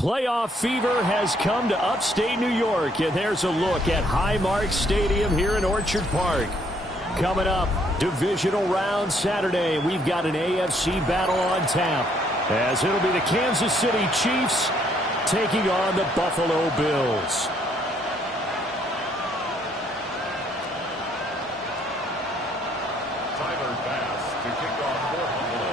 Playoff fever has come to upstate New York, and there's a look at Highmark Stadium here in Orchard Park. Coming up, divisional round Saturday, we've got an AFC battle on tap, as it'll be the Kansas City Chiefs taking on the Buffalo Bills. Tyler Bass to kick off for Buffalo.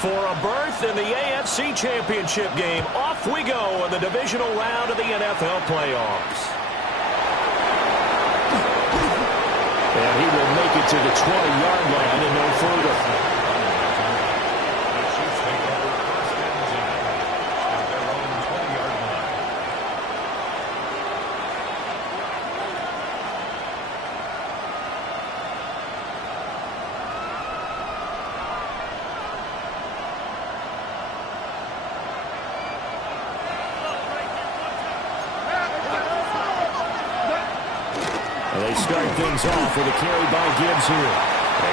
For a berth in the AFC Championship game, off we go in the divisional round of the NFL playoffs. And he will make it to the 20-yard line and no further. They start things off with a carry by Gibbs here.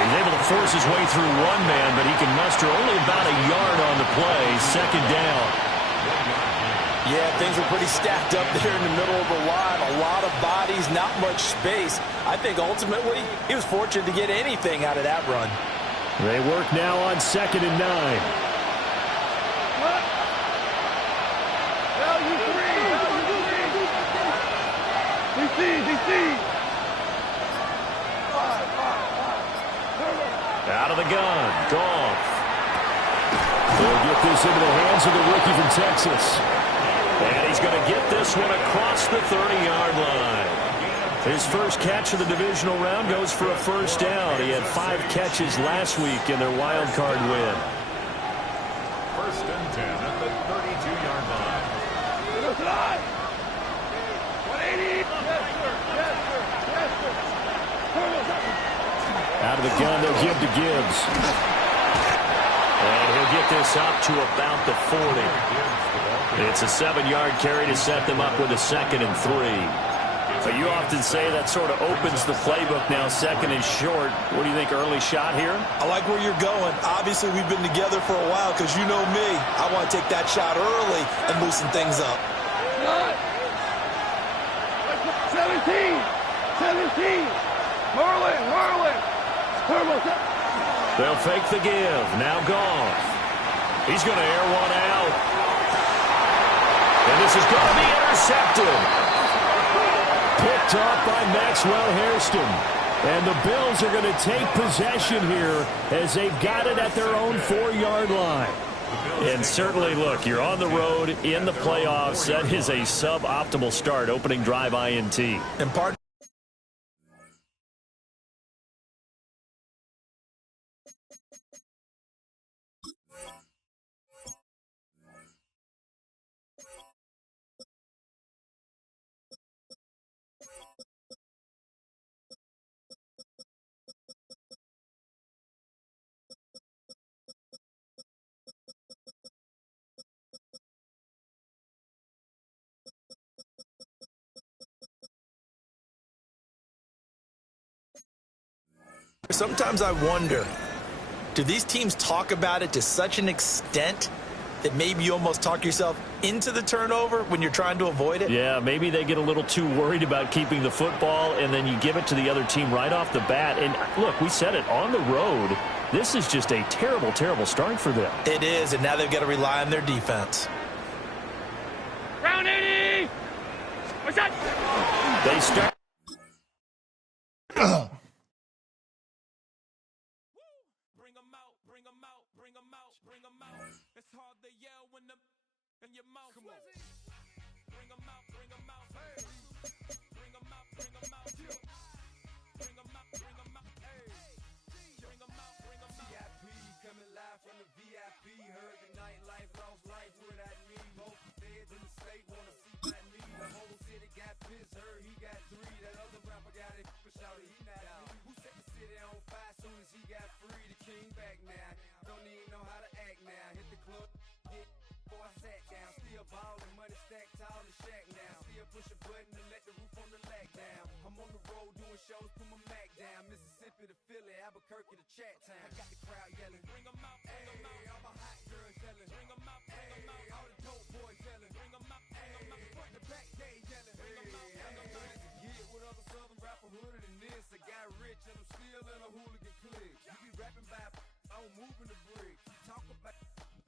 He's able to force his way through one man, but he can muster only about a yard on the play. Second down. Yeah, things were pretty stacked up there in the middle of the line. A lot of bodies, not much space. I think ultimately he was fortunate to get anything out of that run. They work now on 2nd and 9. Out of the gun, Goff. They'll get this into the hands of the rookie from Texas. And he's going to get this one across the 30-yard line. His first catch of the divisional round goes for a first down. He had 5 catches last week in their wild card win. 1st and 10 at the 32-yard line. 180. Out of the gun, they'll give to Gibbs. And he'll get this up to about the 40. It's a 7-yard carry to set them up with a 2nd and 3. But you often say that sort of opens the playbook now, 2nd and short. What do you think, early shot here? I like where you're going. Obviously, we've been together for a while because you know me. I want to take that shot early and loosen things up. 17. Marlin. They'll fake the give. Now Goff. He's going to air one out. And this is going to be intercepted. Picked off by Maxwell Hairston. And the Bills are going to take possession here as they've got it at their own 4-yard line. And certainly, look, you're on the road in the playoffs. That is a suboptimal start, opening drive INT. And part sometimes I wonder, do these teams talk about it to such an extent that maybe you almost talk yourself into the turnover when you're trying to avoid it? Yeah, maybe they get a little too worried about keeping the football, and then you give it to the other team right off the bat. And look, we said it, on the road, this is just a terrible, terrible start for them. It is, and now they've got to rely on their defense. Round 80. What's that? They start. It's hard to yell when the in your mouth. Come on. Bring them out. Hey. Bring them out. Bring them out. Bring them out. Hey. Bring them out. VIP coming live from the VIP. Heard the nightlife, lost life without me. Most feds in the state wanna see like me. The whole city got pissed. Heard he got 3. That other rapper got it, but shouted he not out. Who set the city on fire soon as he got free? The king back now. Don't even know how to act now. Hit the club. Before I sat down, still ballin', money stacked tall in shack now. Still push a button to let the roof on the lag down. I'm on the road doing shows, put my Mac down. Mississippi to Philly, Albuquerque to Chat Town. I got the crowd yelling, bring 'em out, bring 'em out. more hooded than this. I got rich and I'm still in a hooligan clique. You be rapping about, I'm moving the bricks. Talk about,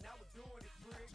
now we're doing it, prick.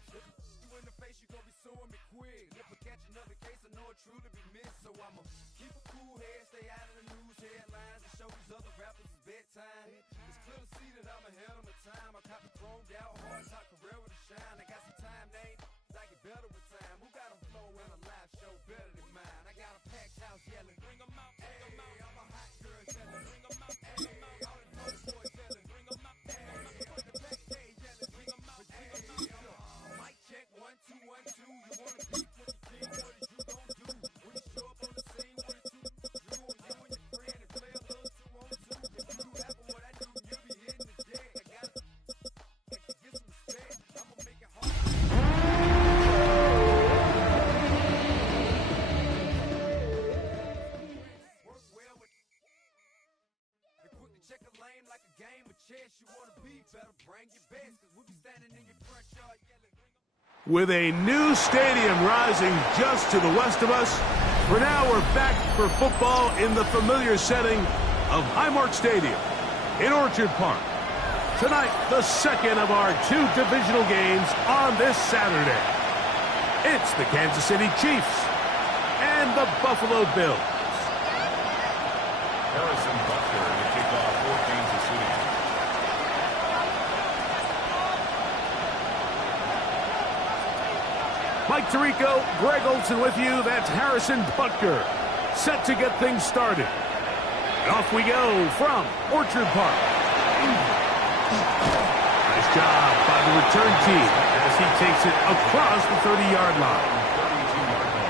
You in the face, you gon' be suing me quick. If I catch another case, I know it truly be missed. So I'ma keep a cool head, stay out of the news headlines, and show these other rappers it's bedtime. It's clear to see that I'm ahead of my time. I caught the chromed out, hard top career with a shine. I got some time, name, I get better with time. Who got a flow and a live show better than mine? I got a packed house yelling, bring 'em out, bring 'em out. I'm a hot girl yelling, bring 'em out, bring 'em out. All the funny boys yelling, bring 'em out, bring 'em out. Put the back day yelling, bring 'em out, bring 'em out. Mic check, 1, 2, 1, 2. You wanna beat with the king? What is you gon' do when you show up on the scene? 1 and 2, you and your friend and play a little 2 on 2. If you rap what I do, you'll be hitting the deck. I gotta get some respect. I'ma make it hard. Work well with and quick to check a lane like a game of chess. You wanna be better, bring your best, 'cause we'll be standing in your front yard yelling. With a new stadium rising just to the west of us, for now we're back for football in the familiar setting of Highmark Stadium in Orchard Park. Tonight, the second of our 2 divisional games on this Saturday. It's the Kansas City Chiefs and the Buffalo Bills. Harrison Butker to kick off for Kansas City. Mike Tirico, Greg Olson with you. That's Harrison Butker, set to get things started. And off we go from Orchard Park. Nice job by the return team as he takes it across the 30-yard line. 32-yard line.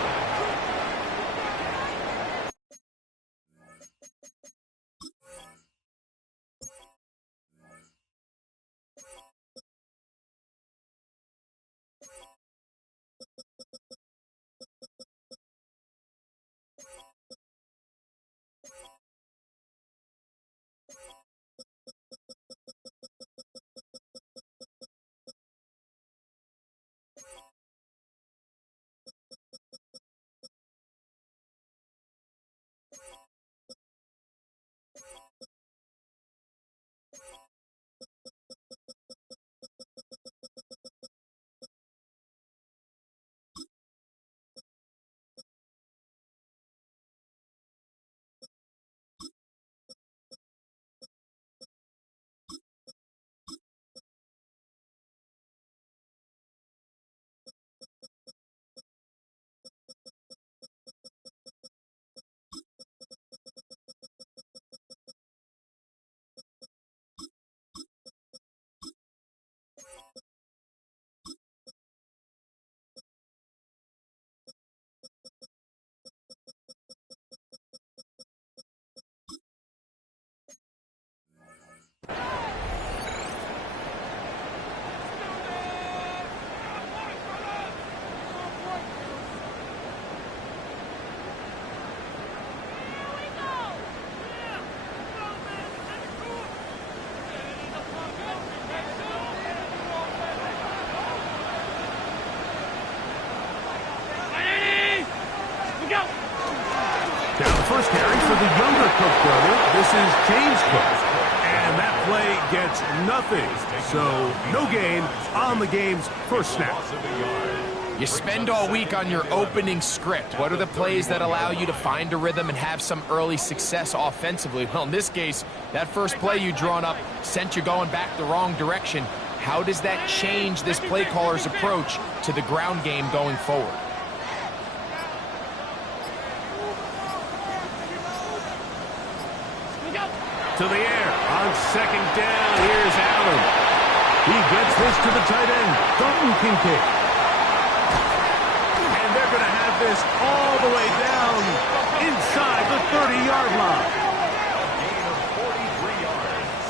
Down the first carry for the younger Cook brother. This is James Cook. And that play gets nothing. So no gain on the game's first snap. You spend all week on your opening script. What are the plays that allow you to find a rhythm and have some early success offensively? Well, in this case, that first play you drawn up sent you going back the wrong direction. How does that change this play caller's approach to the ground game going forward? To the air on second down. Here's Allen. He gets this to the tight end, Dalton Kincaid. And they're going to have this all the way down inside the 30-yard line. A gain of 43 yards.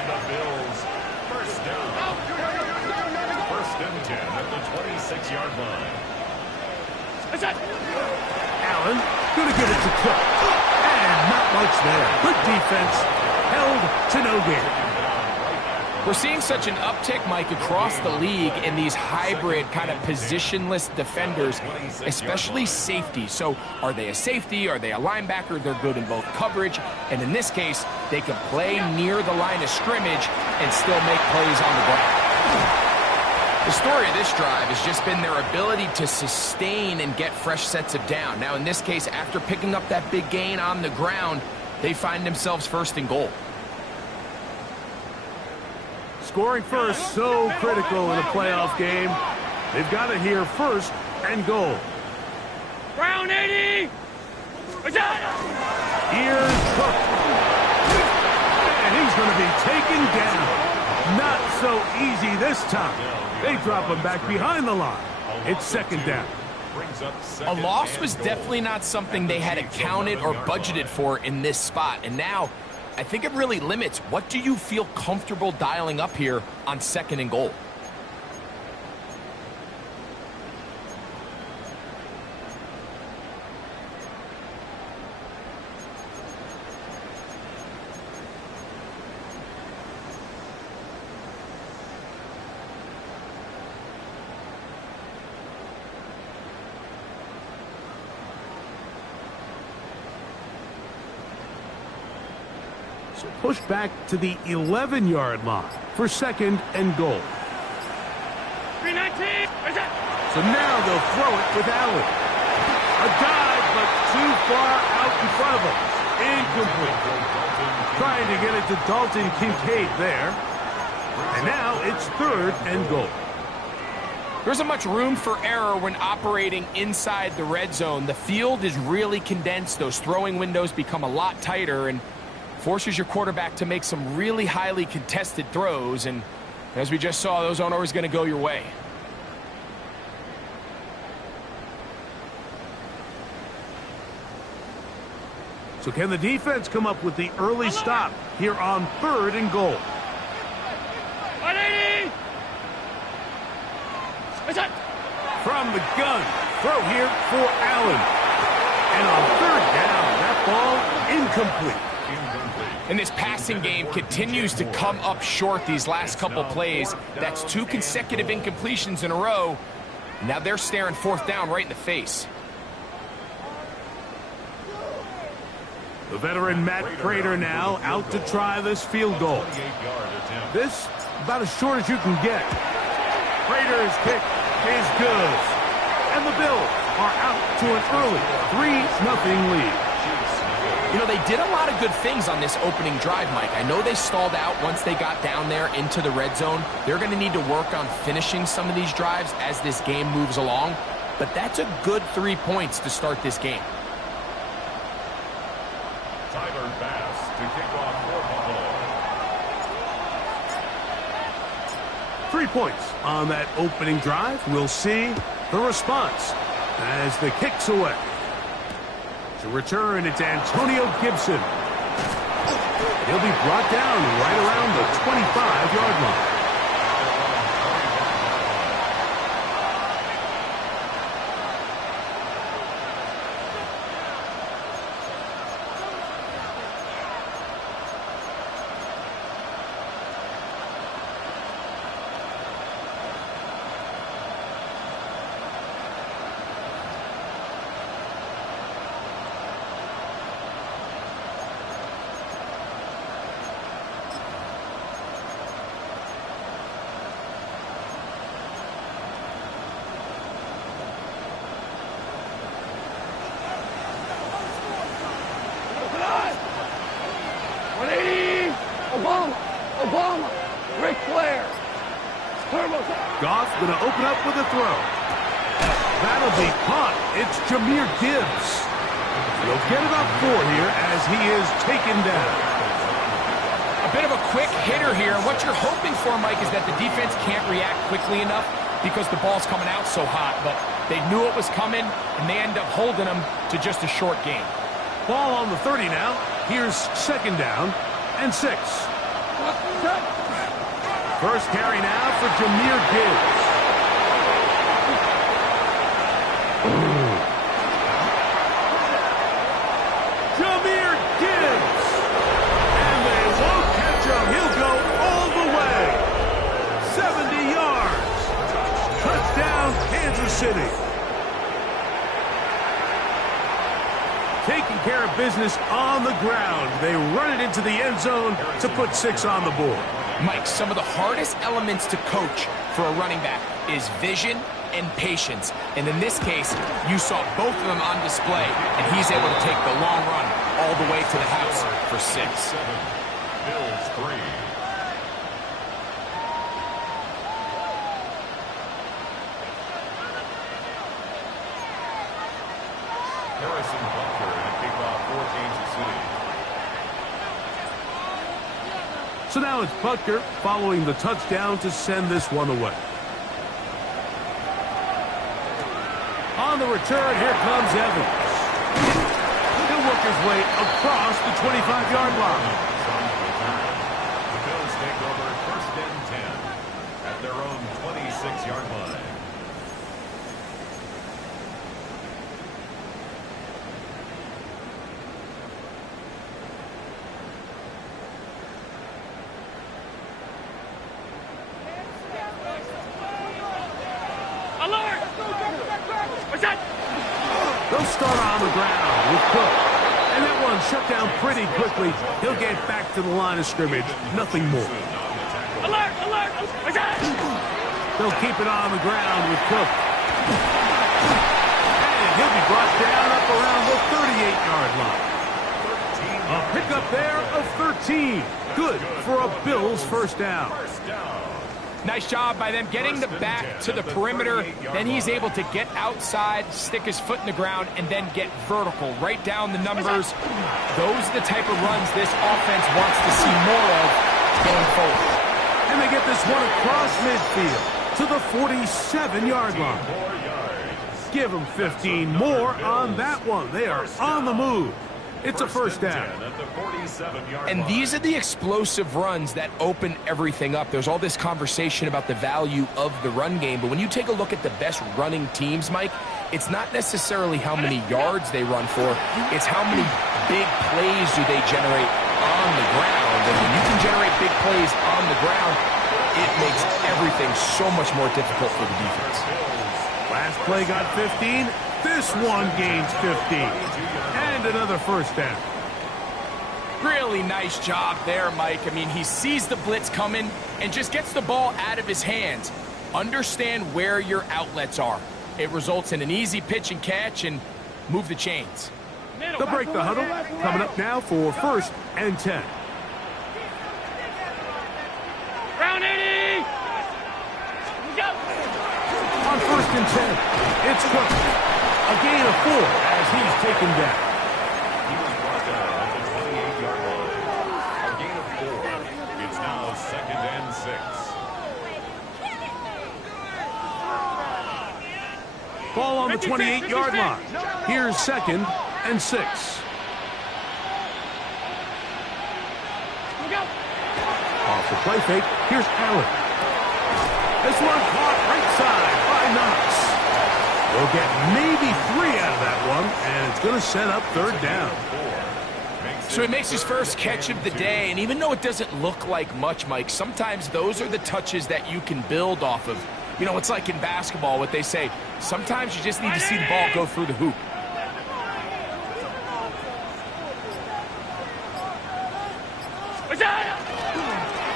And the Bills first down. First and 10 at the 26-yard line. Allen going to give it to Cook. And not much there. Good defense. Held to no gain. We're seeing such an uptick, Mike, across the league in these hybrid kind of positionless defenders, especially safety. So are they a safety? Are they a linebacker? They're good in both coverage. And in this case, they can play near the line of scrimmage and still make plays on the ground. The story of this drive has just been their ability to sustain and get fresh sets of down. Now, in this case, after picking up that big gain on the ground, they find themselves first and goal. Scoring first, so critical in a playoff game. They've got it here first and goal. Round 80! Here's Cook. And he's going to be taken down. Not so easy this time. They drop him back behind the line. It's second down. A loss was definitely not something they had accounted or budgeted for in this spot. And now, I think it really limits what do you feel comfortable dialing up here on second and goal. Push back to the 11-yard line for second and goal. 319! So now they'll throw it with Allen. A dive, but too far out in front of him. Incomplete. Trying to get it to Dalton Kincaid there. And now it's third and goal. There isn't much room for error when operating inside the red zone. The field is really condensed. Those throwing windows become a lot tighter and forces your quarterback to make some really highly contested throws, and as we just saw, those aren't always going to go your way. So can the defense come up with the early stop here on third and goal? 180! From the gun, throw here for Allen. And on third down, that ball incomplete. And this passing game continues to come up short these last couple plays. That's 2 consecutive incompletions in a row. Now they're staring fourth down right in the face. The veteran Matt Prater now out to try this field goal. This about as short as you can get. Prater's kick is good. And the Bills are out to an early 3-0 lead. You know, they did a lot of good things on this opening drive, Mike. I know they stalled out once they got down there into the red zone. They're going to need to work on finishing some of these drives as this game moves along. But that's a good 3 points to start this game. Tyler Bass to kick off for Buffalo. 3 points on that opening drive. We'll see the response as the kick's away. To return, it's Antonio Gibson. He'll be brought down right around the 25-yard line. Obama, Ric Flair, Turbo. Goff going to open up with a throw. That'll be caught. It's Jahmyr Gibbs. He'll get it up 4 here as he is taken down. A bit of a quick hitter here. What you're hoping for, Mike, is that the defense can't react quickly enough because the ball's coming out so hot. But they knew it was coming, and they end up holding them to just a short game. Ball on the 30 now. Here's second down and 6. First carry now for Jahmyr Gibbs. Jahmyr Gibbs! And they won't catch him. He'll go all the way. City. Taking care of business on the ground. They run it into the end zone to put 6 on the board. Mike, some of the hardest elements to coach for a running back is vision and patience. And in this case, you saw both of them on display, and he's able to take the long run all the way to the house for 6. Bills 3. Harrison Butker to kick off for Kansas City. So now it's Butker following the touchdown to send this one away. On the return, here comes Evans. He'll work his way across the 25-yard line. The Bills take over 1st and 10 at their own 26-yard line. They'll start on the ground with Cook. And that one shut down pretty quickly. He'll get back to the line of scrimmage. Nothing more. Alert! Alert! They'll keep it on the ground with Cook. And he'll be brought down up around the 38-yard line. A pickup there of 13. Good for a Bills first down. Nice job by them getting the back to the perimeter. Then he's able to get outside, stick his foot in the ground, and then get vertical. Right down the numbers. Those are the type of runs this offense wants to see more of going forward. And they get this one across midfield to the 47-yard line. Give them 15 more on that one. They are on the move. It's a first down. And these are the explosive runs that open everything up. There's all this conversation about the value of the run game, but when you take a look at the best running teams, Mike, it's not necessarily how many yards they run for, it's how many big plays do they generate on the ground. And when you can generate big plays on the ground, it makes everything so much more difficult for the defense. Last play got 15. This one gains 15. And another first down. Really nice job there, Mike. I mean, he sees the blitz coming and just gets the ball out of his hands. Understand where your outlets are. It results in an easy pitch and catch and move the chains. They'll break the huddle. Coming up now for 1st and 10. Round 80! On 1st and 10, it's Cook. A gain of 4 as he's taken down. He was brought down at the 28-yard line. A gain of 4. It's now 2nd and 6. Ball on the 28-yard line. Here's 2nd and 6. Off the play fake, here's Allen. This one caught right side by Knox. We'll get maybe 3 out of that one, and it's going to set up 3rd down. So he makes his first catch of the day, and even though it doesn't look like much, Mike, sometimes those are the touches that you can build off of. You know, it's like in basketball, what they say, sometimes you just need to see the ball go through the hoop.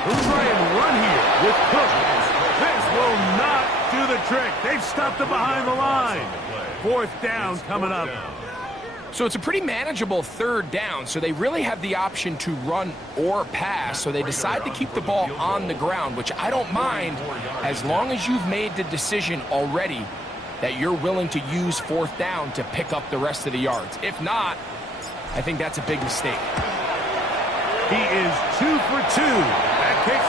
He'll try and run here with Cook. This will not do the trick. They've stopped him behind the line. 4th down coming up. So it's a pretty manageable 3rd down, so they really have the option to run or pass, so they decide to keep the ball on the ground, which I don't mind as long as you've made the decision already that you're willing to use 4th down to pick up the rest of the yards. If not, I think that's a big mistake. He is 2 for 2. That kick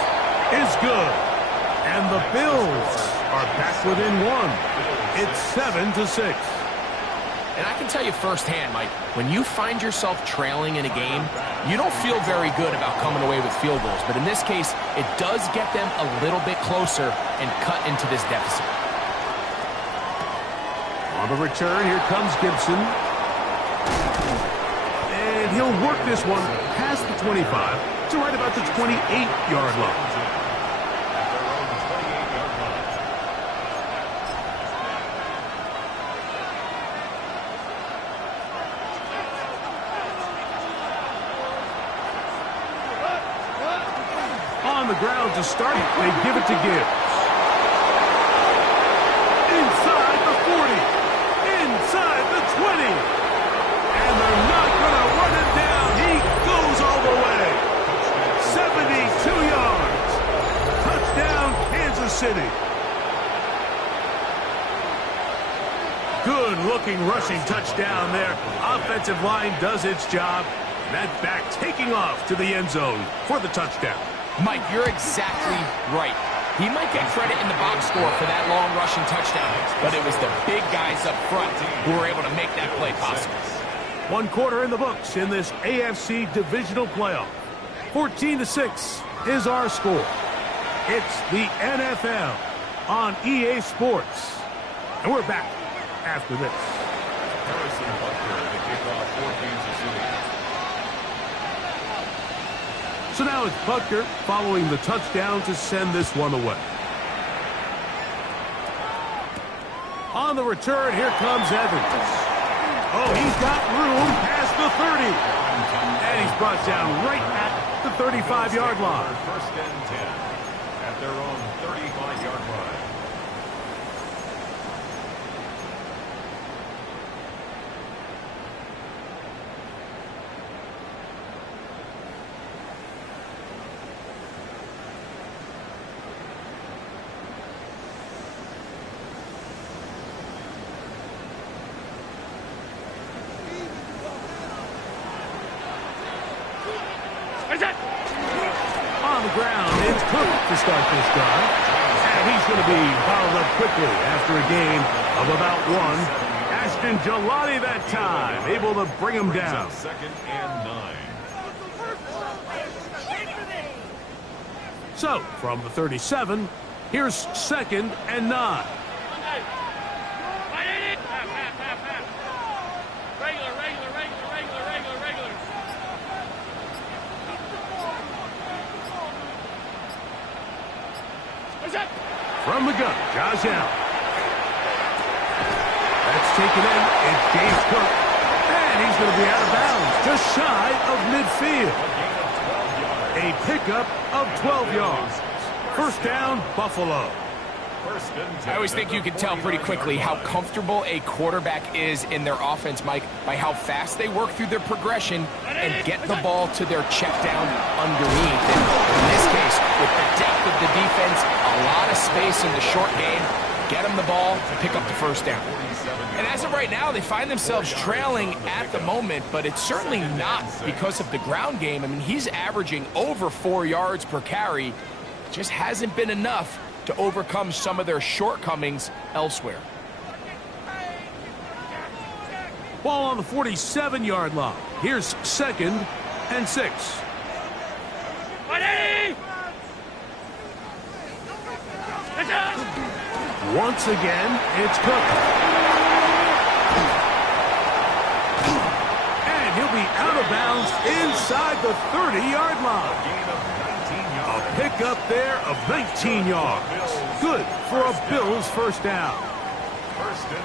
is good. And the Bills are back within 1. It's 7-6. And I can tell you firsthand, Mike, when you find yourself trailing in a game, you don't feel very good about coming away with field goals. But in this case, it does get them a little bit closer and cut into this deficit. On the return, here comes Gibson. And he'll work this one past the 25 to right about the 28-yard line. the ground to start. They give it to Gibbs. Inside the 40. Inside the 20. And they're not going to run it down. He goes all the way. 72 yards. Touchdown, Kansas City. Good-looking rushing touchdown there. Offensive line does its job. That back taking off to the end zone for the touchdown. Mike, you're exactly right. He might get credit in the box score for that long rushing touchdown, but it was the big guys up front who were able to make that play possible. 1 quarter in the books in this AFC divisional playoff. 14-6 is our score. It's the NFL on EA Sports. And we're back after this. Harrison Butker to kick off for Kansas City. So now it's Butker following the touchdown to send this one away. On the return, here comes Evans. Oh, he's got room past the 30. And he's brought down right at the 35-yard line. First and 10 at their own 35-yard line. On the ground, it's Cook to start this drive. And he's going to be fouled up quickly after a gain of about 1. Ashton Gillotte that time, able to bring him down. Second and 9. So, from the 37, here's second and 9. From the gun, Josh Allen. That's taken in. It's James Cook. And he's going to be out of bounds, just shy of midfield. A pickup of 12 yards. First down, Buffalo. I always think you can tell pretty quickly how comfortable a quarterback is in their offense, Mike, by how fast they work through their progression and get the ball to their check down underneath. And in this case, with the depth of the defense, a lot of space in the short game, get them the ball, pick up the first down. And as of right now, they find themselves trailing at the moment, but it's certainly not because of the ground game. I mean, he's averaging over 4 yards per carry. It just hasn't been enough to overcome some of their shortcomings elsewhere. Ball on the 47-yard line. Here's second and 6. Once again, it's Cook. And he'll be out of bounds inside the 30-yard line. A pickup there of 19 yards. Good for a Bills first down.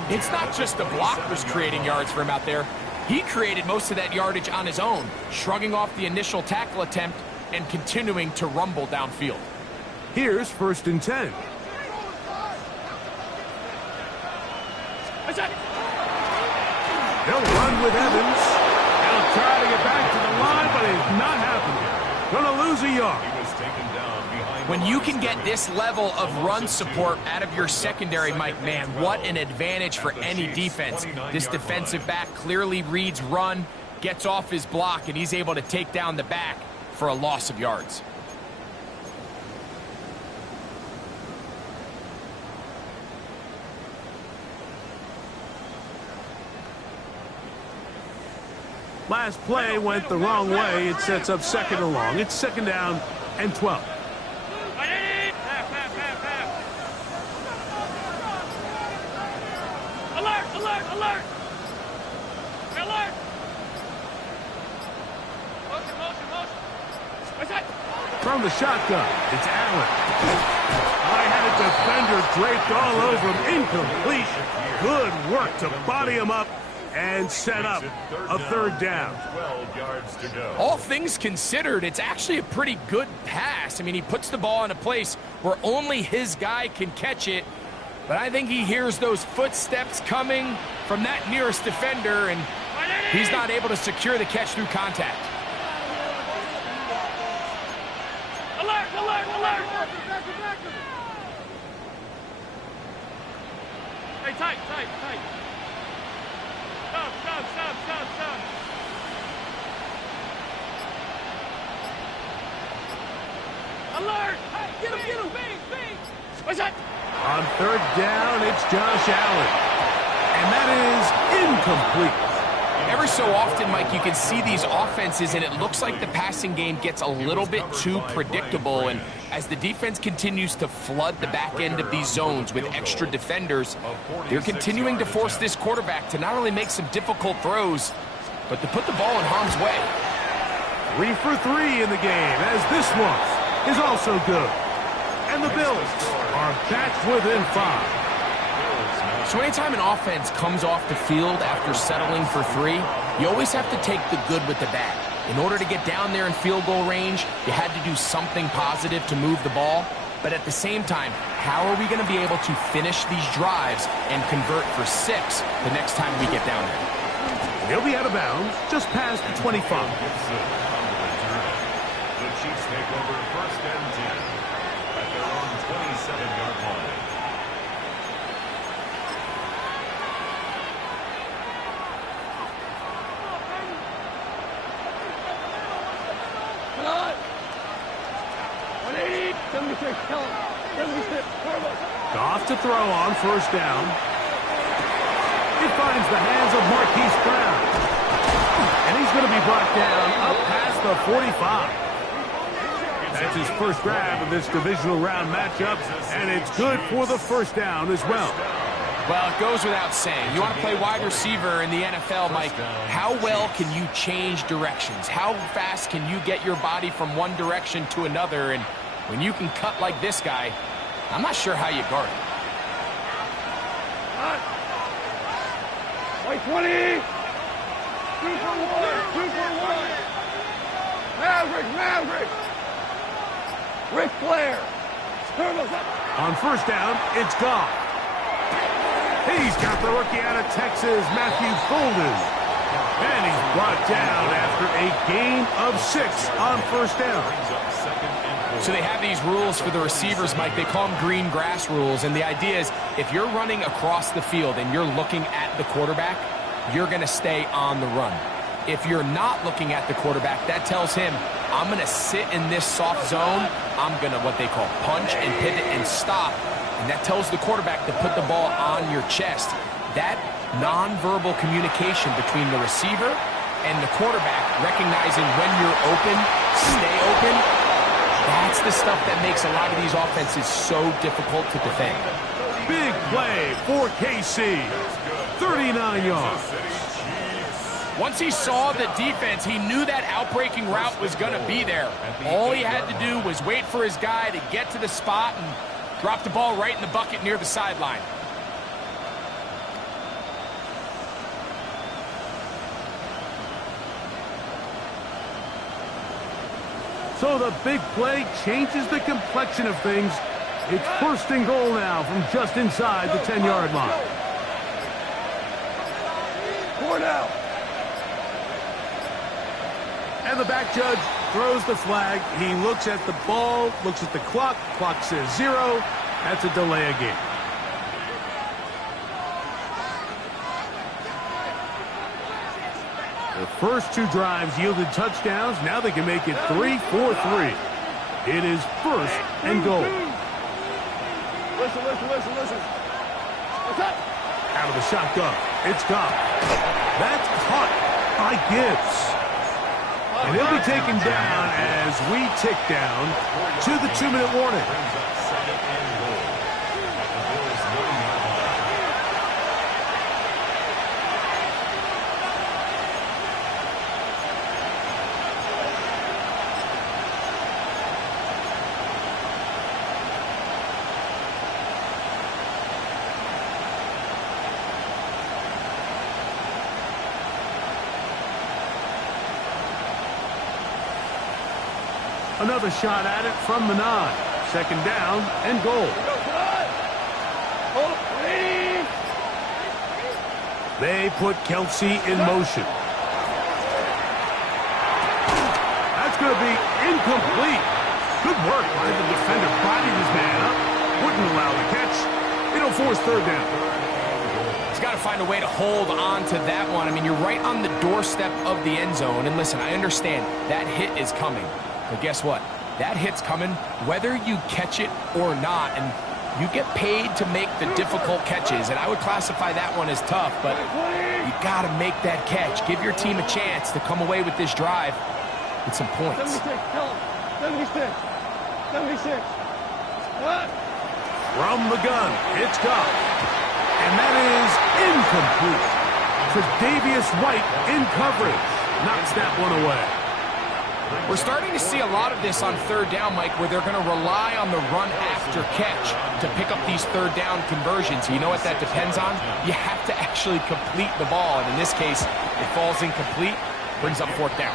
It's not just the blockers creating yards for him out there. He created most of that yardage on his own, shrugging off the initial tackle attempt and continuing to rumble downfield. Here's first and 10. They'll run with Evans. They'll try to get back to the line, but it's not happening. Gonna lose a yard. When you can get this level of run support out of your secondary, Mike, man, what an advantage for any defense. This defensive back clearly reads run, gets off his block, and he's able to take down the back for a loss of yards. Last play went the wrong way. It sets up second and long. It's second down and 12. Alert! Alert! Alert! Alert! Motion! Motion! Motion! What's that? From the shotgun, it's Allen. I had a defender draped all over him. Incomplete. Good work to body him up and set up a third down. 12 yards to go. All things considered, it's actually a pretty good pass. I mean, he puts the ball in a place where only his guy can catch it. But I think he hears those footsteps coming from that nearest defender, and he's not able to secure the catch through contact. Alert, alert, alert! Hey, tight, tight, tight. Stop, stop, stop, stop, stop. Alert! Hey, get him, big, big! What's that? On third down, it's Josh Allen. And that is incomplete. Every so often, Mike, you can see these offenses, and it looks like the passing game gets a little bit too predictable. And as the defense continues to flood the back end of these zones with extra defenders, they're continuing to force this quarterback to not only make some difficult throws, but to put the ball in harm's way. 3 for 3 in the game, as this one is also good. And the Bills are back within 5. So anytime an offense comes off the field after settling for 3, you always have to take the good with the bad. In order to get down there in field goal range, you had to do something positive to move the ball. But at the same time, how are we going to be able to finish these drives and convert for 6 the next time we get down there? He'll be out of bounds just past the 25. The Chiefs take over first and 10 at their own 27-yard line. Come on! 180! 76, tell him. 76, Goff to throw on first down. It finds the hands of Marquise Brown. And he's going to be brought down up past the 45. That's his first grab of this divisional round matchup, and it's good for the first down as well. Well, it goes without saying. You want to play wide receiver in the NFL, Mike, how well can you change directions? How fast can you get your body from one direction to another? And when you can cut like this guy, I'm not sure how you guard it. White 20! 2 for 1! 2 for 1! Maverick! Ric Flair! Turtles up! On first down, it's Goff. He's got the rookie out of Texas, Matthew Golden. And he's brought down after a gain of 6 on first down. So they have these rules for the receivers, Mike. They call them green grass rules. And the idea is if you're running across the field and you're looking at the quarterback, you're going to stay on the run. If you're not looking at the quarterback, that tells him, I'm going to sit in this soft zone. I'm going to what they call punch and pivot and stop. And that tells the quarterback to put the ball on your chest. That nonverbal communication between the receiver and the quarterback, recognizing when you're open, stay open, that's the stuff that makes a lot of these offenses so difficult to defend. Big play for KC. 39 yards. Once he saw the defense, he knew that outbreaking route was going to be there. All he had to do was wait for his guy to get to the spot and drop the ball right in the bucket near the sideline. So the big play changes the complexion of things. It's first and goal now from just inside the 10-yard line. 4 down! And the back judge throws the flag. He looks at the ball, looks at the clock. Clock says 0. That's a delay of game. The first 2 drives yielded touchdowns. Now they can make it 3-4-3. It is first and goal. Listen. What's up? Out of the shotgun, it's Goff. That's caught by Gibbs. And he'll be taken down as we tick down to the 2-minute warning. Another shot at it from the 9. Second down and goal. They put Kelce in motion. That's going to be incomplete. Good work by the defender. Bodied his man up. Wouldn't allow the catch. It'll force third down. He's got to find a way to hold on to that one. I mean, you're right on the doorstep of the end zone. And listen, I understand that hit is coming. But guess what? That hit's coming whether you catch it or not. And you get paid to make the difficult catches. And I would classify that one as tough. But you got to make that catch. Give your team a chance to come away with this drive with some points. 76. What? From the gun, it's Goff. And that is incomplete. Tre'Davious White in coverage. Knocks that one away. We're starting to see a lot of this on third down, Mike, where they're going to rely on the run after catch to pick up these third down conversions. You know what that depends on? You have to actually complete the ball. And in this case, it falls incomplete, brings up fourth down.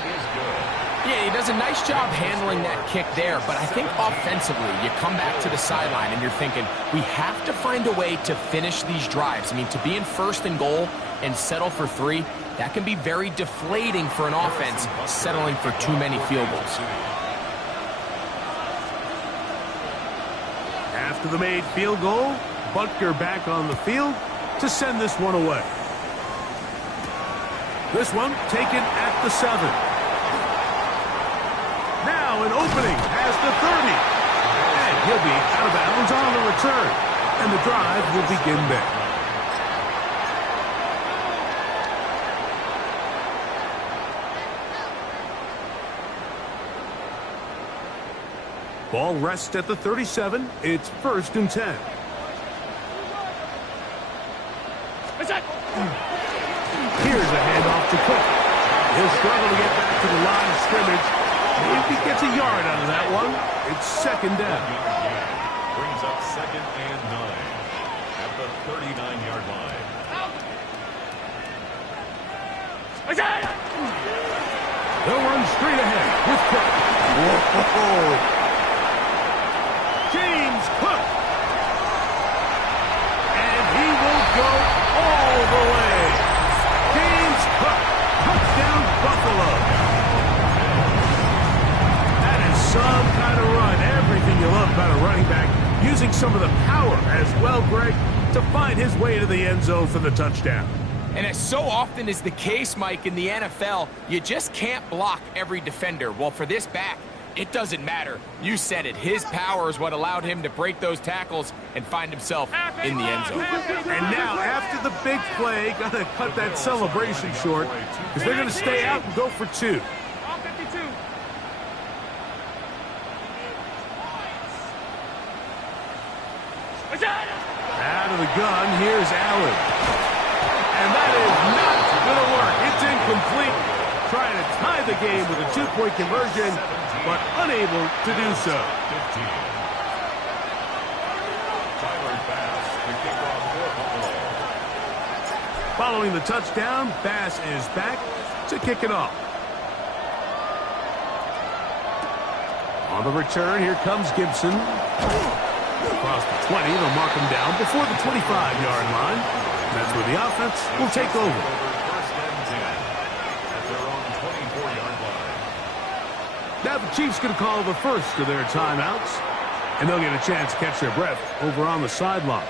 Yeah, he does a nice job handling that kick there, but I think offensively, you come back to the sideline and you're thinking, we have to find a way to finish these drives. I mean, to be in first and goal and settle for 3, that can be very deflating for an offense settling for too many field goals. After the made field goal, Butker back on the field to send this one away. This one taken at the 7. Now an opening has the 30. And he'll be out of bounds on the return. And the drive will begin there. Ball rests at the 37. It's 1st and 10. Here's a handoff to Cook. He'll struggle to get back to the line of scrimmage. If he gets a yard out of that one, it's 2nd down. Brings up 2nd and 9 at the 39-yard line. They'll run straight ahead with Cook. Whoa. James Cook. And he will go all the way. James Cook. Touchdown, Buffalo. Some kind of run. Everything you love about a running back. Using some of the power as well, Greg, to find his way to the end zone for the touchdown. And as so often is the case, Mike, in the NFL, you just can't block every defender. Well, for this back, it doesn't matter. You said it. His power is what allowed him to break those tackles and find himself in the end zone. And now, after the big play, got to cut that celebration short because they're going to stay out and go for 2. Out of the gun, here's Allen. And that is not going to work. It's incomplete. Trying to tie the game with a 2-point conversion, but unable to do so. Tyler Bass, the kickoff for Buffalo. Following the touchdown, Bass is back to kick it off. On the return, here comes Gibson. Across the 20, they'll mark him down before the 25-yard line. That's where the offense will take over. 1st and 10 at their own 24-yard line. Now the Chiefs going to call the first of their timeouts, and they'll get a chance to catch their breath over on the sideline.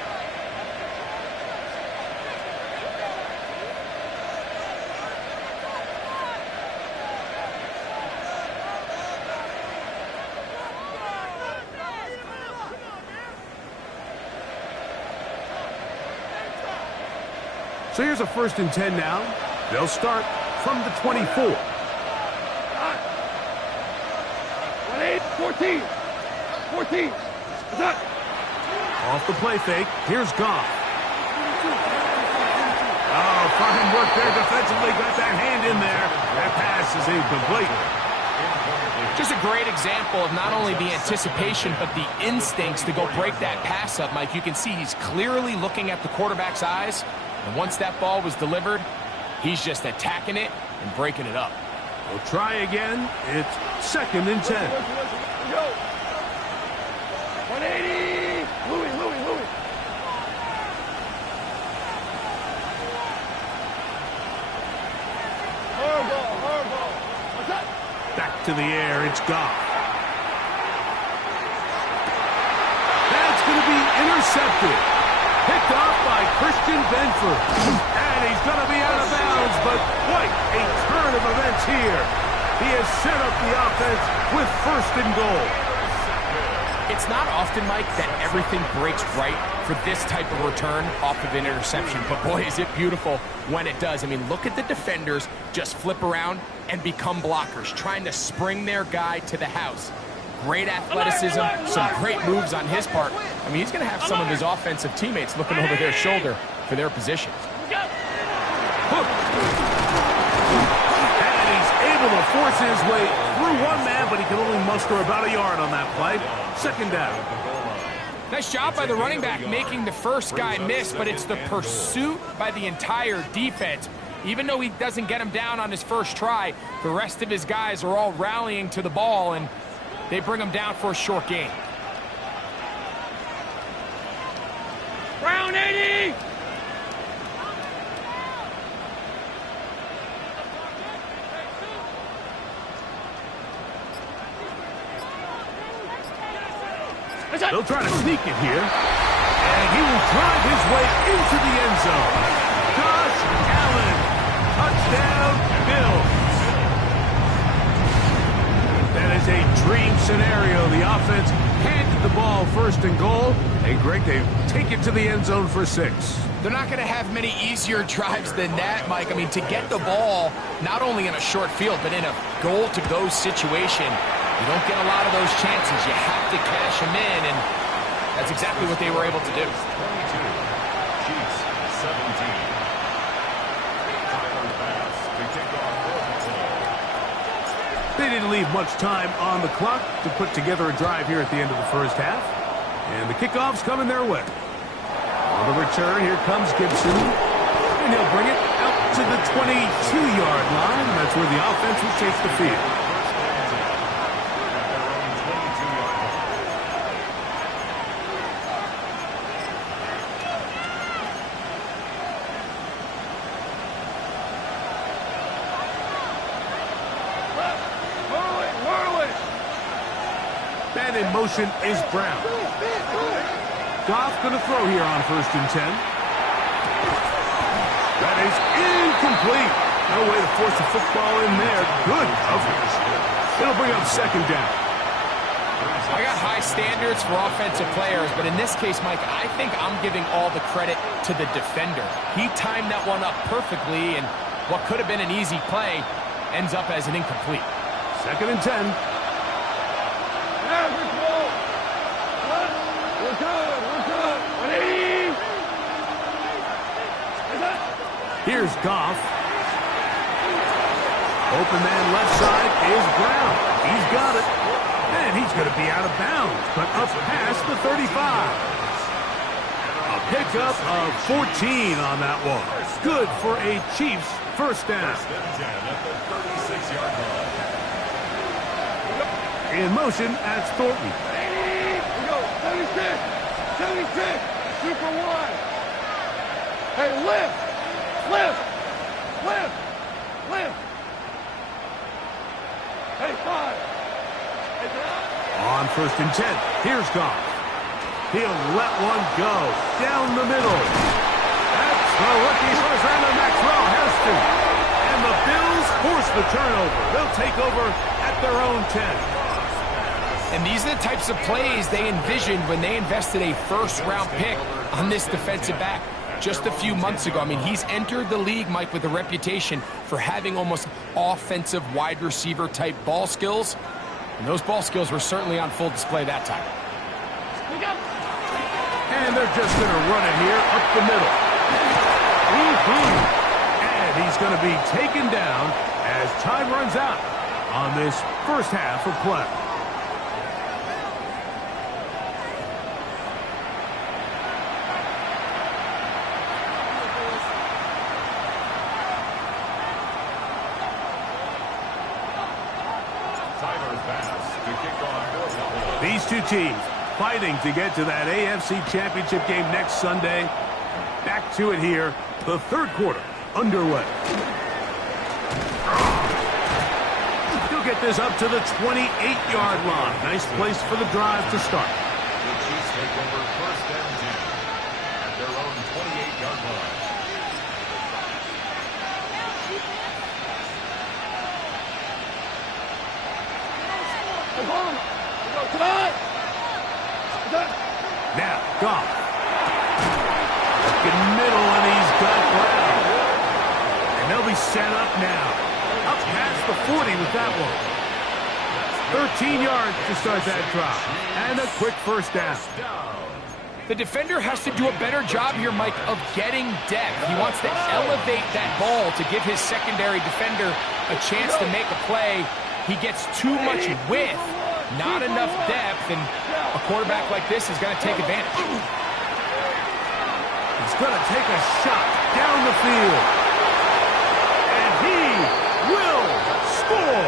So here's a 1st and 10 now. They'll start from the 24. 14. Off the play fake, here's Goff. Oh, fine work there defensively. Got that hand in there. That pass is incomplete. Just a great example of not only the anticipation, but the instincts to go break that pass up, Mike. You can see he's clearly looking at the quarterback's eyes. And once that ball was delivered, he's just attacking it and breaking it up. We'll try again. It's 2nd and 10. go. 180. Louis. Hard ball. What's that? Back to the air, it's Goff. That's going to be intercepted. Picked off by Christian Benford. And he's going to be out of bounds, but quite a turn of events here. He has set up the offense with 1st and goal. It's not often, Mike, that everything breaks right for this type of return off of an interception. But boy, is it beautiful when it does. I mean, look at the defenders just flip around and become blockers, trying to spring their guy to the house. Great athleticism, some great moves on his part. I mean, he's going to have some of his offensive teammates looking over their shoulder for their positions. And he's able to force his way through one man, but he can only muster about a yard on that play. 2nd down. Nice job by the running back making the first guy miss, but it's the pursuit by the entire defense. Even though he doesn't get him down on his first try, the rest of his guys are all rallying to the ball, and they bring him down for a short gain. Round 80. They'll try to sneak it here. And he will drive his way into the end zone. Josh Allen. Touchdown, Bills. That is a dream scenario. The offense handed the ball 1st and goal. And Greg, they take it to the end zone for 6. They're not going to have many easier drives than that, Mike. I mean, to get the ball, not only in a short field, but in a goal-to-go situation, you don't get a lot of those chances. You have to cash them in, and that's exactly what they were able to do. 22. Chiefs 17. Tyler Bass to kick off 4th and 10. They didn't leave much time on the clock to put together a drive here at the end of the 1st half. And the kickoff's coming their way. On the return, here comes Gibson. And he'll bring it out to the 22-yard line. That's where the offense will take the field. And in motion is Brown. Goff going to throw here on 1st and 10. That is incomplete. No way to force the football in there. Good coverage. It'll bring up 2nd down. I got high standards for offensive players, but in this case, Mike, I think I'm giving all the credit to the defender. He timed that one up perfectly, and what could have been an easy play ends up as an incomplete. 2nd and 10. We're good. 180. Here's Goff. Open man left side is Brown. He's got it. And he's going to be out of bounds, but up past the 35. A pickup of 14 on that one. Good for a Chiefs 1st down. 1st and 10 at the 36-yard line. In motion, that's Thornton. We go. 76. Super 1. Hey, lift. Hey, 5. On 1st and 10, here's Goff. He'll let one go down the middle. That's the rookie first rounder Maxwell Hairston. And the Bills force the turnover. They'll take over at their own 10. And these are the types of plays they envisioned when they invested a 1st-round pick on this defensive back just a few months ago. I mean, he's entered the league, Mike, with a reputation for having almost offensive wide receiver type ball skills. And those ball skills were certainly on full display that time. And they're just going to run it here up the middle. And he's going to be taken down as time runs out on this 1st half of play. Tyler Bass to kick off 4th two teams fighting to get to that AFC Championship game next Sunday. Back to it here. The third quarter underway. He'll get this up to the 28-yard line. Nice place for the drive to start. The Chiefs take over first and 10 at their own 28-yard line. Now, Goff. In middle, and he's got Brown. And they'll be set up now. Up past the 40 with that one. 13 yards to start that drive. And a quick first down. The defender has to do a better job here, Mike, of getting depth. He wants to elevate that ball to give his secondary defender a chance to make a play. He gets too much width, not enough depth, and a quarterback like this is going to take advantage. He's going to take a shot down the field. And he will score.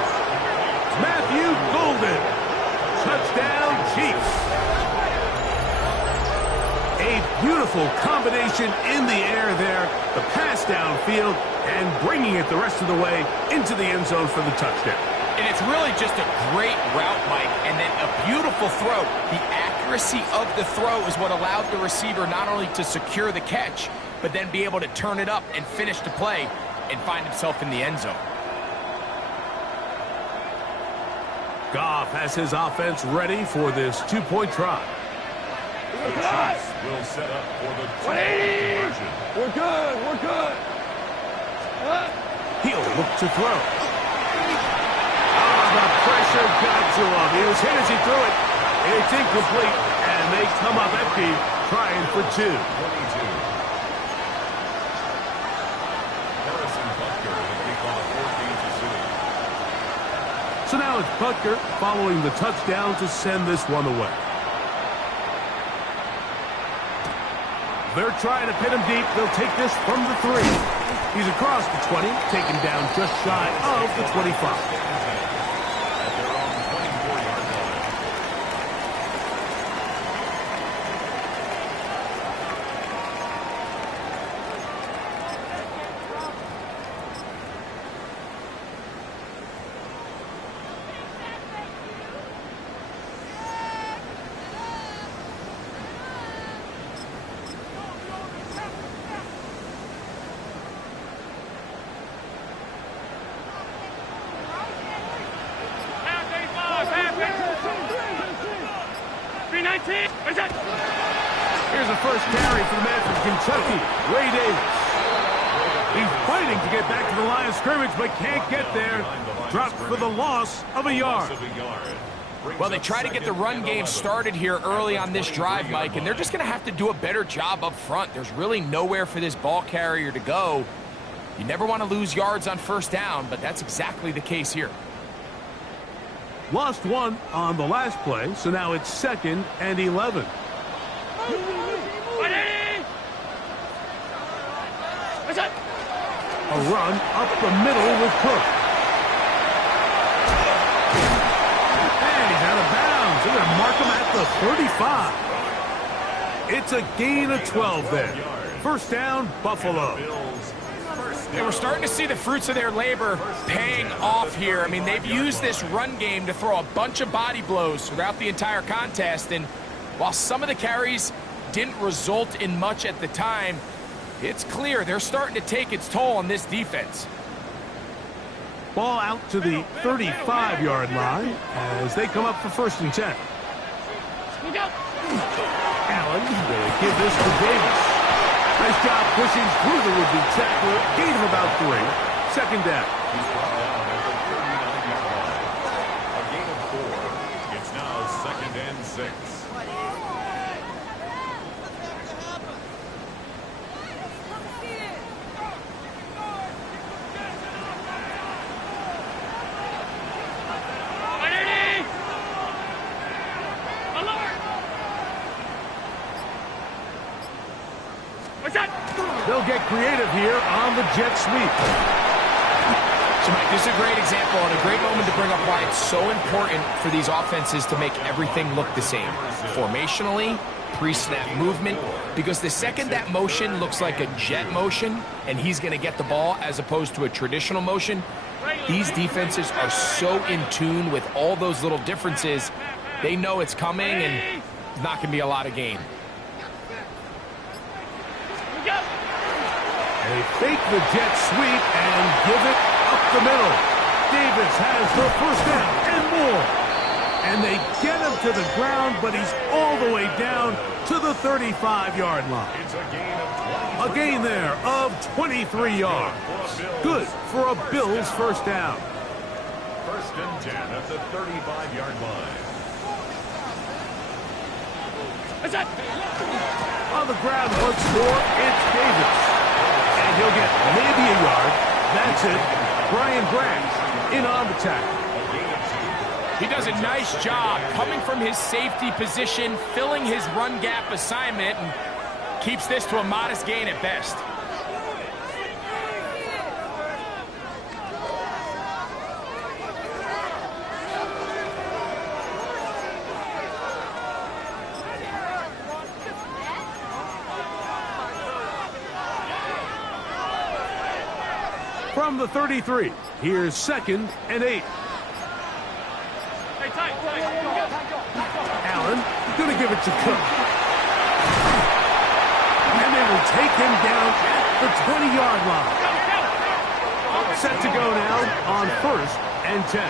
Matthew Golden. Touchdown, Chiefs. A beautiful combination in the air there. The pass downfield and bringing it the rest of the way into the end zone for the touchdown. And it's really just a great route, Mike, and then a beautiful throw. The accuracy of the throw is what allowed the receiver not only to secure the catch, but then be able to turn it up and finish the play and find himself in the end zone. Goff has his offense ready for this two-point try. The Chiefs will set up for the conversion. We're good. We're good. He'll look to throw. Oh, the pressure got to him. He was hit as he threw it. It's incomplete, and they come up empty, trying for two. 22. Harrison Butker will kick off 14 to 0. So now it's Butker following the touchdown to send this one away. They're trying to pin him deep. They'll take this from the 3. He's across the 20, taken down just shy of the 25. At their own 24-yard line. Here's a first carry for the man from Kentucky, Ray Davis. He's fighting to get back to the line of scrimmage, but can't get there. Dropped for the loss of a yard. Well, they try to get the run game started here early on this drive, Mike, and they're just going to have to do a better job up front. There's really nowhere for this ball carrier to go. You never want to lose yards on first down, but that's exactly the case here. Lost one on the last play, so now it's 2nd and 11. A run up the middle with Cook. And he's out of bounds. They're going to mark him at the 35. It's a gain of 12 there. First down, Buffalo. And we're starting to see the fruits of their labor paying off here. I mean, they've used this run game to throw a bunch of body blows throughout the entire contest. And while some of the carries didn't result in much at the time, it's clear they're starting to take its toll on this defense. Ball out to the 35-yard line as they come up for 1st and 10. Allen will give this to Davis. Nice job pushing through the would-be tackler. Gain of about 3. 2nd down. He's brought down at the 39-yard line. A gain of 4. It's now 2nd and 6. They'll get creative here on the jet sweep. So, Mike, this is a great example and a great moment to bring up why it's so important for these offenses to make everything look the same. Formationally, pre-snap movement, because the second that motion looks like a jet motion and he's going to get the ball as opposed to a traditional motion, these defenses are so in tune with all those little differences. They know it's coming and it's not going to be a lot of gain. They fake the jet sweep and give it up the middle. Davis has the first down and more. And they get him to the ground, but he's all the way down to the 35-yard line. It's a gain of 23. A gain there of 23 yards. Good for a Bills first down. First and 10 at the 35-yard line. On the ground once more, it's Davis. And he'll get maybe a yard. That's it. Brian Branch in on the tackle. He does a nice job coming from his safety position, filling his run gap assignment, and keeps this to a modest gain at best. From the 33, here's 2nd and 8. Allen going to give it to Cook. And they will take him down at the 20-yard line. Set to go now on 1st and 10.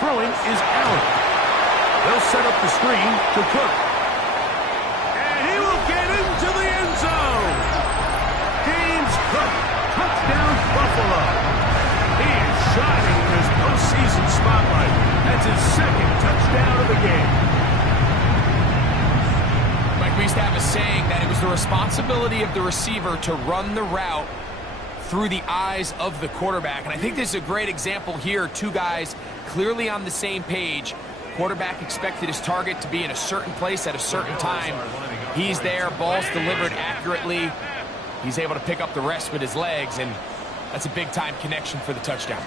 Throwing is Allen. They'll set up the screen to Cook. And he will get into the end zone. James Cook, touchdown Buffalo. He is shining in this postseason spotlight. That's his 2nd touchdown of the game. Mike, we used to have a saying that it was the responsibility of the receiver to run the route through the eyes of the quarterback. And I think this is a great example here. Two guys clearly on the same page. Quarterback expected his target to be in a certain place at a certain time. He's there, ball's delivered accurately. He's able to pick up the rest with his legs, and that's a big-time connection for the touchdown.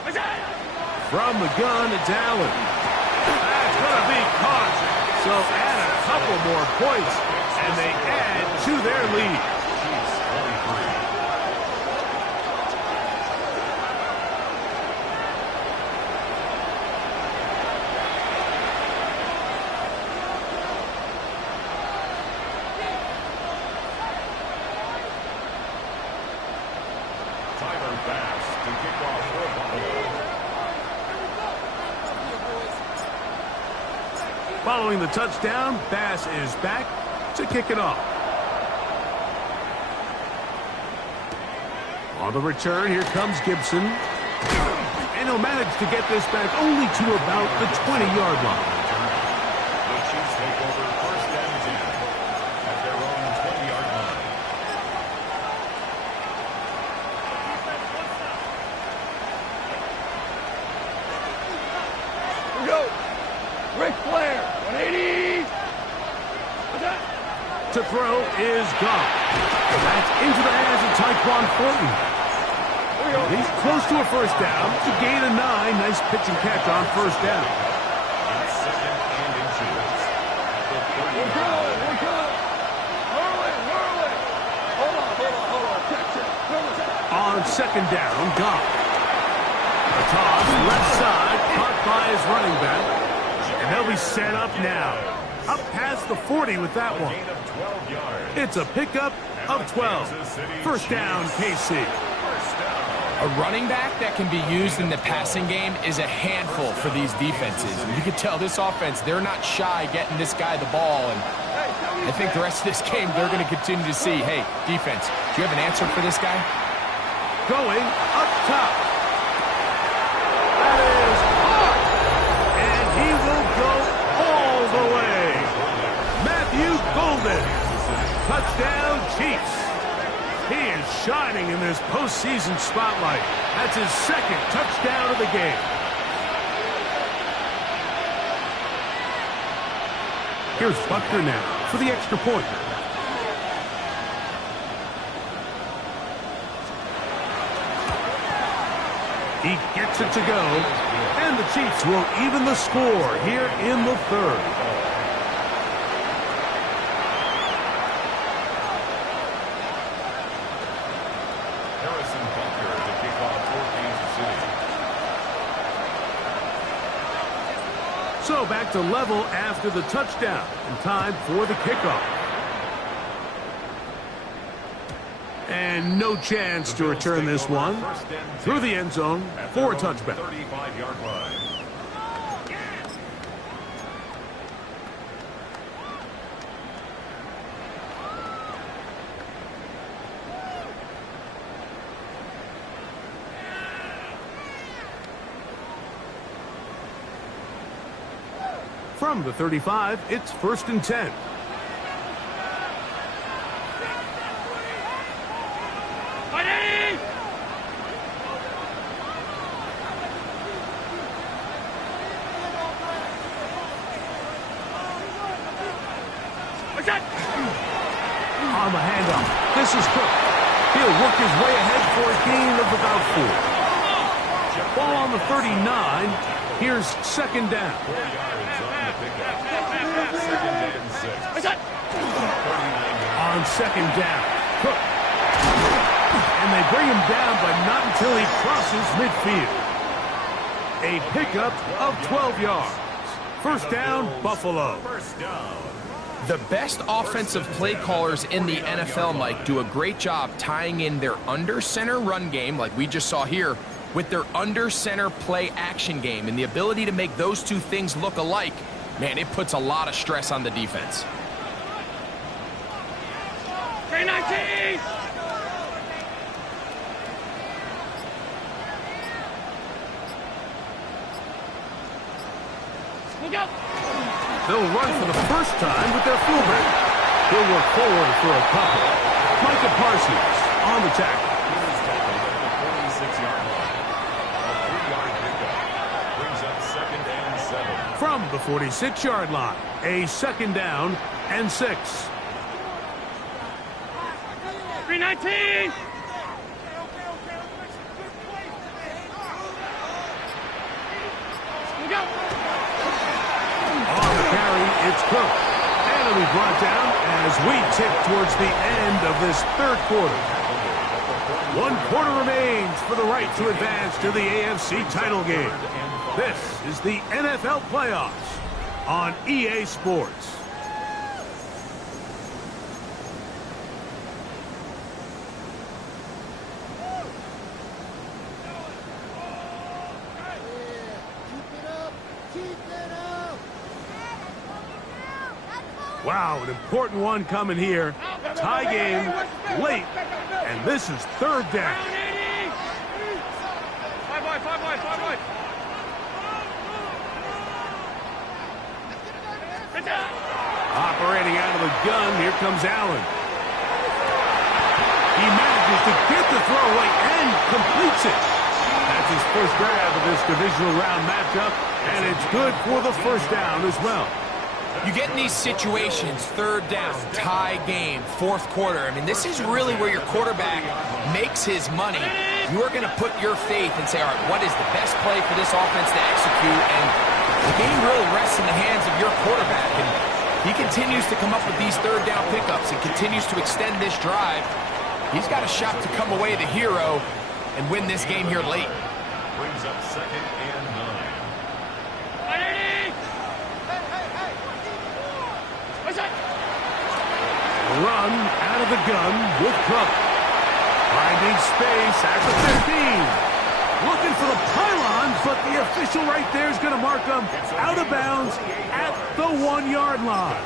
From the gun, it's Allen. That's going to be caught. So add a couple more points, and they add to their lead. Tyler Bass to kick off for Buffalo. Following the touchdown, Bass is back to kick it off. On the return, here comes Gibson. And he'll manage to get this back only to about the 20-yard line. The Chiefs take over 1st and 10 at their own 20-yard line. Here we go. Ric Flair, 180. To throw is gone. That's into the hands of Tyquan Thornton. He's close to a first down to gain a 9. Nice pitch and catch on first down. It's 2nd and inches at the 30-yard We're line. good. Whirl it. Hold on. Catch it. On 2nd down, Goff. The toss, left side, caught by his running back. And they'll be set up now. Up past the 40 with that one. Gain of 12 yards. It's a pickup of 12. First down, KC. A running back that can be used in the passing game is a handful for these defenses. And you can tell this offense, they're not shy getting this guy the ball. And I think the rest of this game, they're going to continue to see, hey, defense, do you have an answer for this guy? Going up top. That is hard. And he will go all the way. Matthew Golden. Touchdown, Chiefs. He is shining in this postseason spotlight. That's his 2nd touchdown of the game. Here's Buckner now for the extra point. He gets it to go, and the Chiefs will even the score here in the third. Harrison Butker to kick off for Kansas City. So back to level after the touchdown, and time for the kickoff. And no chance to return this one through the end zone for a touchback. 35-yard line. From the 35, it's 1st and 10. On the handoff, this is Cook. He'll work his way ahead for a gain of about 4. Ball on the 39. Here's 2nd down. 4 yards on the pickup. 2nd and 6. On 2nd down, Cook. And they bring him down, but not until he crosses midfield. A pickup of 12 yards. 1st down, Buffalo. First down. The best offensive play callers in the NFL, Mike, do a great job tying in their under-center run game, like we just saw here, with their under-center play action game. And the ability to make those two things look alike, man, it puts a lot of stress on the defense. 319! Look out! They'll run for the first time with their fullback. He'll work forward for a couple. Micah Parsons on the tackle. He's tackled at the 46-yard line. A 3-yard pickup. Brings up 2nd and 7. From the 46-yard line, a 2nd down and 6. 319! Look out! On the carry, it's Cook. And it'll be brought down as we tick towards the end of this 3rd quarter. 1 quarter remains for the right to advance to the AFC title game. This is the NFL playoffs on EA Sports. Wow, an important one coming here. Tie game, late, and this is 3rd down. 5 wide. Operating out of the gun, here comes Allen. He manages to get the throw away and completes it. That's his first grab of this divisional round matchup, and it's good for the 1st down as well. You get in these situations, 3rd down, tie game, 4th quarter. I mean, this is really where your quarterback makes his money. You are going to put your faith and say, all right, what is the best play for this offense to execute? And the game really rests in the hands of your quarterback. And he continues to come up with these 3rd down pickups and continues to extend this drive. He's got a shot to come away the hero and win this game here late. Brings up 2nd and 9. Run out of the gun with Cook. Finding space at the 15. Looking for the pylon, but the official right there is going to mark them out of bounds at the 1-yard line.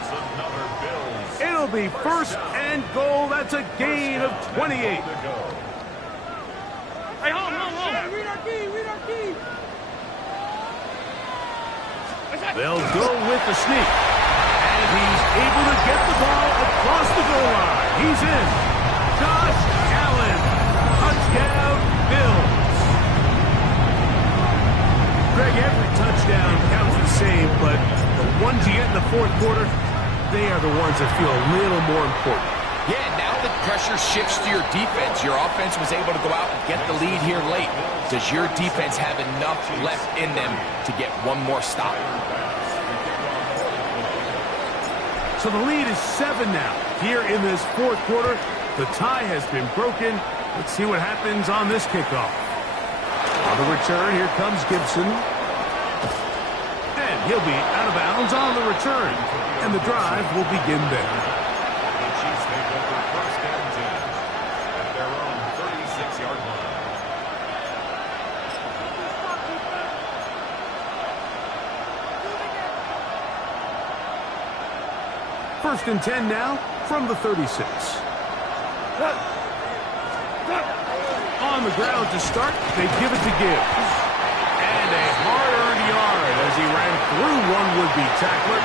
It'll be 1st and goal. That's a gain of 28. Hey, home. Read our key. They'll go with the sneak. And he's able to get the ball across the goal line. He's in. Josh Allen. Touchdown, Bills. Greg, every touchdown counts the same, but the ones you get in the 4th quarter, they are the ones that feel a little more important. Yeah, now the pressure shifts to your defense. Your offense was able to go out and get the lead here late. Does your defense have enough left in them to get one more stop? So the lead is 7 now. Here in this fourth quarter, the tie has been broken. Let's see what happens on this kickoff. On the return, here comes Gibson. And he'll be out of bounds on the return. And the drive will begin there. The Chiefs take over first and 10 at their own 36-yard line. First and 10 now from the 36. On the ground to start, they give it to Gibbs. And a hard-earned yard as he ran through one would-be tackler.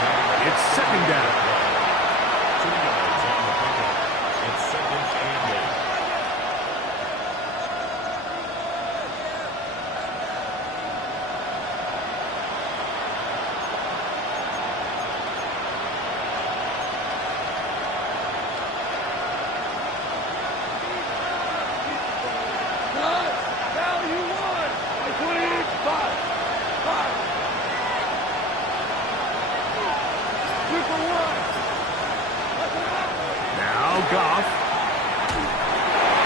It's second down. 2 yards on the pickup. It's second and 8. Now Goff.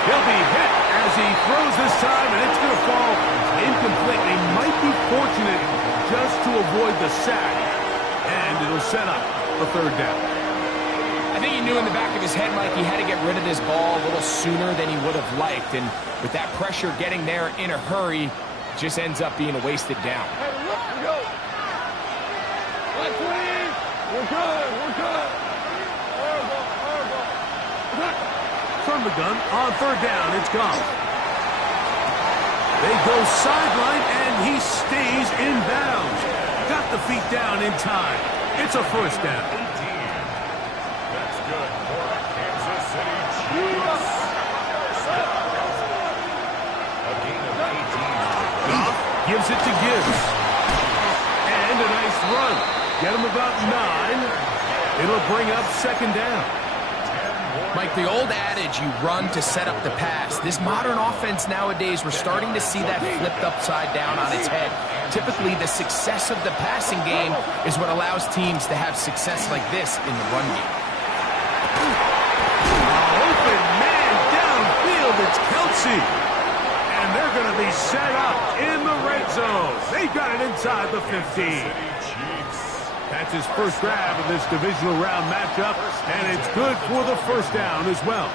He'll be hit as he throws this time, and it's going to fall incomplete. They might be fortunate just to avoid the sack, and it'll set up the third down. I think he knew in the back of his head, Mike, he had to get rid of this ball a little sooner than he would have liked. And with that pressure getting there in a hurry, it just ends up being a wasted down. We're good. From the gun, on third down, it's gone. They go sideline, and he stays in bounds. Got the feet down in time. It's a first down. 18. That's good for the Kansas City Chiefs. A gain of 18. Goff gives it to Gibbs. And a nice run. Get him about 9. It'll bring up second down. Mike, the old adage, you run to set up the pass. This modern offense nowadays, we're starting to see that flipped upside down on its head. Typically, the success of the passing game is what allows teams to have success like this in the run game. Open man downfield, it's Kelsey. And they're going to be set up in the red zone. They got it inside the 15. That's his first grab of this divisional round matchup, and it's good for the first down as well.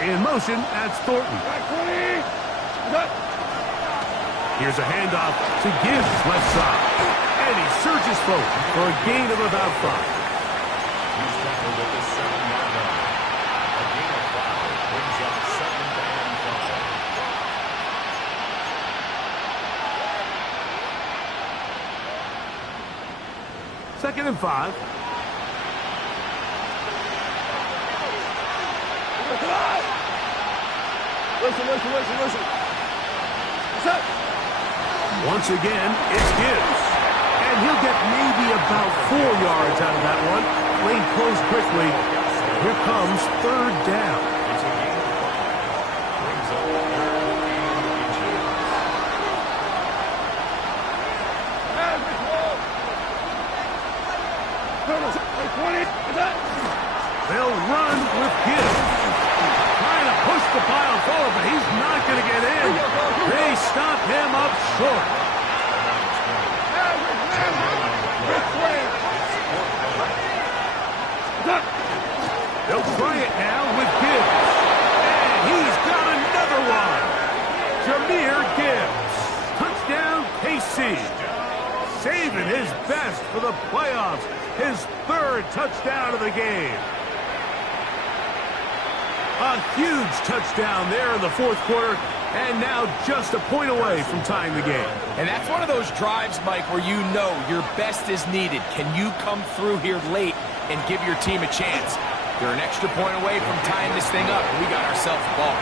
In motion, that's Thornton. Here's a handoff to Gibbs left side. And he surges forward for a gain of about 5. He's tackled at the 7-yard line. A gain of 5 brings up second and 5. Second and 5. Listen. Once again, it's Gibbs. And he'll get maybe about 4 yards out of that one. Lane closed quickly. Here comes third down. It's a gain of 5. Brings up third They'll run with Gibbs. Trying to push the pile forward, but he's not going to get in. They stop him up short. They'll try it now with Gibbs. And he's got another one. Jahmyr Gibbs. Touchdown, KC. Saving his best for the playoffs. His third touchdown of the game. A huge touchdown there in the fourth quarter, and now just a point away from tying the game. And that's one of those drives, Mike, where you know your best is needed. Can you come through here late and give your team a chance? They're an extra point away from tying this thing up, and we got ourselves a ball.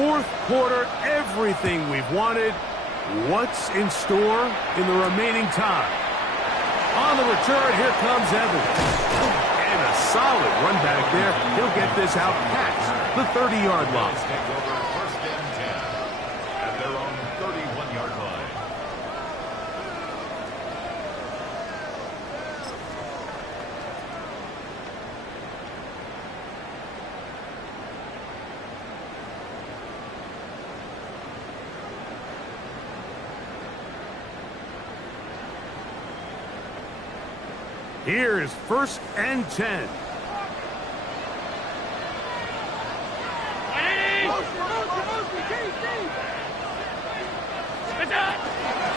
fourth quarter, everything we've wanted. What's in store in the remaining time? On the return, here comes Evans. And a solid run back there. He'll get this out past the 30-yard line. Take over first and 10 at their own 31-yard line. Here's first and 10.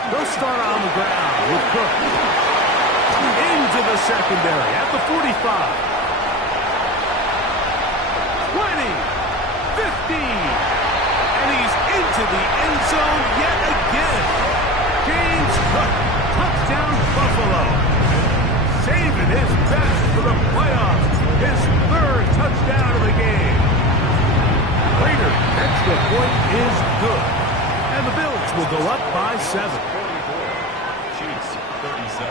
They'll start on the ground with Cook. Into the secondary at the 45. 20. 15. And he's into the end zone yet again. James Cook. Touchdown Buffalo. Saving his best for the playoffs. His third touchdown of the game. Raiders' extra point is good. And the Bills will go up by 7. 44. Chiefs 37.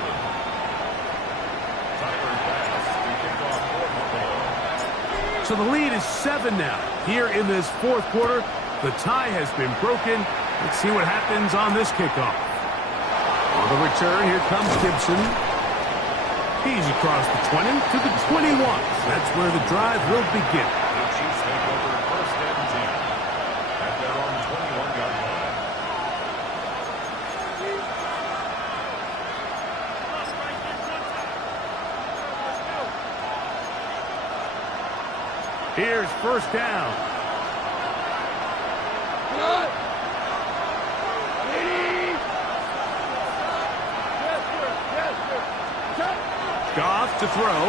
Tyler Bass to kick off for Buffalo. So the lead is 7 now. Here in this fourth quarter, the tie has been broken. Let's see what happens on this kickoff. On the return, here comes Gibson. He's across the 20 to the 21. That's where the drive will begin. The Chiefs take over first and 10 at their own 21-yard line. Here's first down. Goff to throw.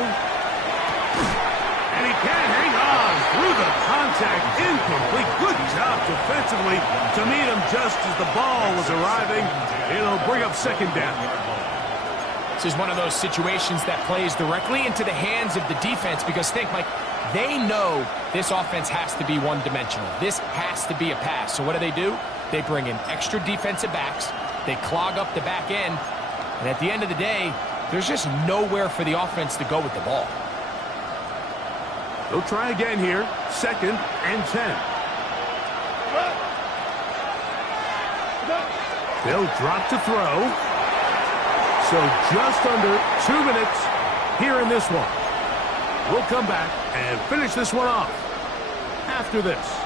And he can't hang on through the contact. Incomplete. Good job defensively to meet him just as the ball was arriving. It'll bring up second down. This is one of those situations that plays directly into the hands of the defense because think, Mike, they know this offense has to be one-dimensional. This has to be a pass. So what do? They bring in extra defensive backs. They clog up the back end. And at the end of the day, there's just nowhere for the offense to go with the ball. They'll try again here. Second and 10. They'll drop to throw. So just under 2 minutes here in this one. We'll come back and finish this one off after this.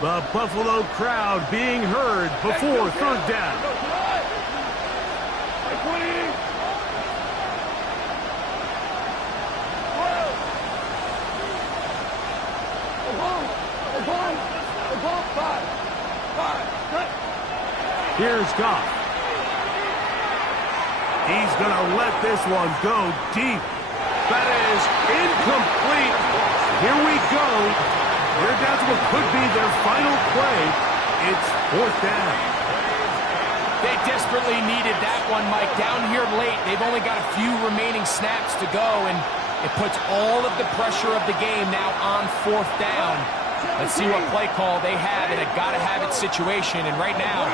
The Buffalo crowd being heard before third down. Here's Goff. He's going to let this one go deep. That is incomplete. Here we go. They're down to what could be their final play. It's fourth down. They desperately needed that one, Mike. Down here late, they've only got a few remaining snaps to go, and it puts all of the pressure of the game now on fourth down. Let's see what play call they have in a gotta-have-it situation. And right now,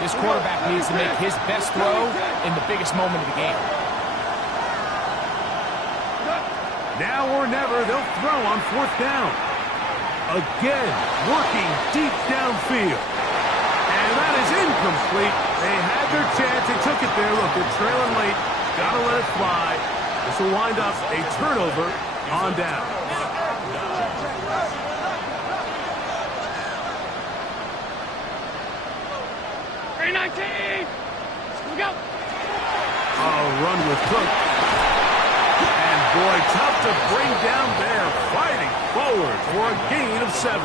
this quarterback needs to make his best throw in the biggest moment of the game. Now or never, they'll throw on fourth down. Again, working deep downfield. And that is incomplete. They had their chance. They took it there. Look, they're trailing late. Gotta let it fly. This will wind up a turnover on down. A run with Cook. And boy, tough to bring down there. Fighting forward for a gain of 7.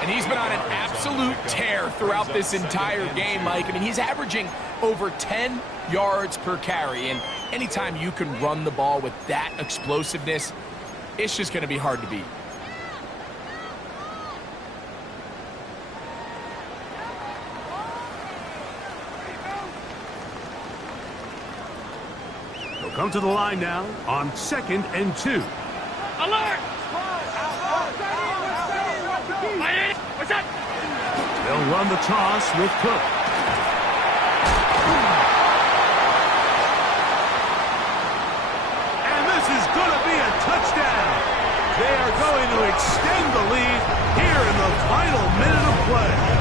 And he's been on an absolute tear throughout this entire game, Mike. I mean, he's averaging over 10 yards per carry. And anytime you can run the ball with that explosiveness, it's just going to be hard to beat. They'll come to the line now on 2nd and 2. Alert! They'll run the toss with Cook. And this is going to be a touchdown. They are going to extend the lead here in the final minute of play.